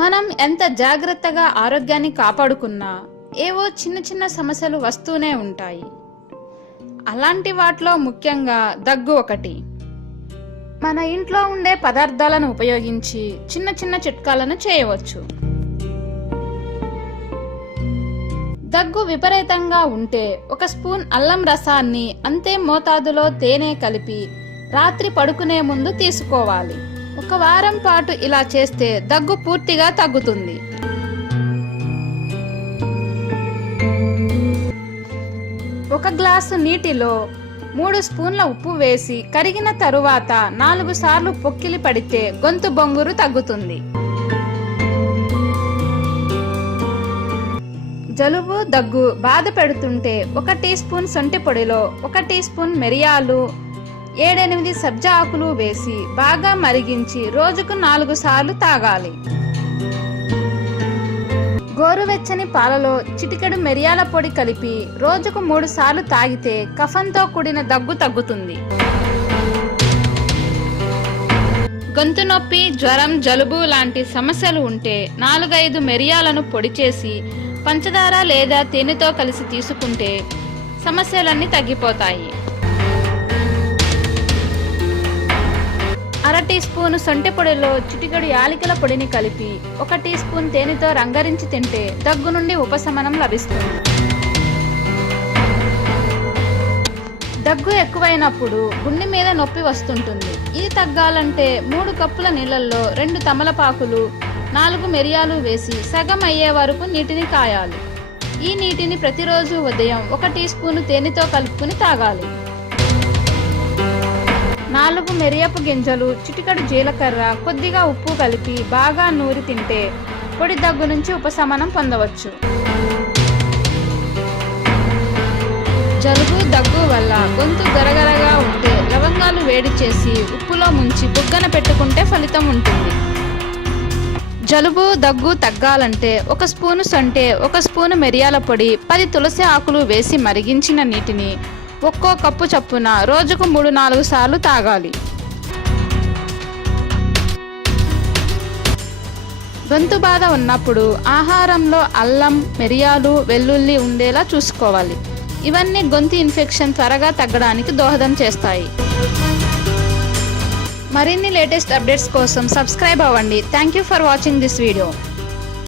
మనం ఎంత జాగ్రత్తగా ఆరోగ్యాన్ని కాపాడుకున్నా ఏవో చిన్న చిన్న సమస్యలు వస్తూనే ఉంటాయి. అలాంటి వాటిలో ముఖ్యంగా దగ్గు ఒకటి. మన ఇంట్లో ఉండే పదార్థాలను ఉపయోగించి చిన్న చిన్న చిట్కాలను చేయవచ్చు. దగ్గు విపరీతంగా ఉంటే 1 స్పూన్ అల్లం రసాన్ని అంతే మోతాదులో తేనె కలిపి రాత్రి పడుకునే ముందు తీసుకోవాలి. 1 వారం పాటు ఇలా చేస్తే దగ్గు పూర్తిగా తగ్గుతుంది. ఒక గ్లాసు నీటిలో 3 స్పూన్ల ఉప్పు వేసి కరిగిన తరువాత 4 సార్లు పొక్కిలి పడితే గొంతు బొంగురు తగ్గుతుంది. జలుబు దగ్గు బాధ పెడుతుంటే 1 టీ స్పూన్ సొంటి పొడిలో 1 టీ స్పూన్ మిరియాలు 7-8 సబ్జా ఆకులు వేసి బాగా మరిగించి రోజుకు 4 సార్లు తాగాలి. గోరువెచ్చని పాలలో చిటికెడు మిరియాల పొడి కలిపి రోజుకు 3 సార్లు తాగితే కఫంతో కూడిన దగ్గు తగ్గుతుంది. గొంతు నొప్పి, జ్వరం, జలుబు లాంటి సమస్యలు ఉంటే 4-5 మిరియాలను పొడి చేసి పంచదార లేదా తేనెతో కలిసి తీసుకుంటే సమస్యలన్నీ తగ్గిపోతాయి. 1/2 టీ స్పూన్ సొంటి పొడిలో చిటికెడు యాలకుల పొడిని కలిపి 1 టీ స్పూన్ తేనెతో రంగరించి తింటే దగ్గు నుండి ఉపశమనం లభిస్తుంది. దగ్గు ఎక్కువైనప్పుడు గుండె మీద నొప్పి వస్తుంటుంది. ఇది తగ్గాలంటే 3 కప్పుల నీళ్ళల్లో 2 తమలపాకులు 4 మిరియాలు వేసి సగం అయ్యే వరకు నీటిని కాయాలి. ఈ నీటిని ప్రతిరోజు ఉదయం 1 టీ స్పూన్ తేనెతో కలుపుకుని తాగాలి. 4 మిరియపు గింజలు, చిటికెడు జీలకర్ర, కొద్దిగా ఉప్పు కలిపి బాగా నూరి తింటే పొడి దగ్గు నుంచి ఉపశమనం పొందవచ్చు. జలుబు దగ్గు వల్ల గొంతు గరగరగా ఉంటే లవంగాలు వేడి చేసి ఉప్పులో ముంచి బుగ్గన పెట్టుకుంటే ఫలితం ఉంటుంది. జలుబు దగ్గు తగ్గాలంటే 1 స్పూను సొంటె, 1 స్పూను మిరియాల పొడి, 10 తులసి ఆకులు వేసి మరిగించిన నీటిని ఒక్కో కప్పు చొప్పున రోజుకు 3-4 సార్లు తాగాలి. గొంతు బాధ ఉన్నప్పుడు ఆహారంలో అల్లం, మిరియాలు, వెల్లుల్లి ఉండేలా చూసుకోవాలి. ఇవన్నీ గొంతు ఇన్ఫెక్షన్ త్వరగా తగ్గడానికి దోహదం చేస్తాయి. మరిన్ని లేటెస్ట్ అప్డేట్స్ కోసం సబ్స్క్రైబ్ అవ్వండి. Thank you for watching this video.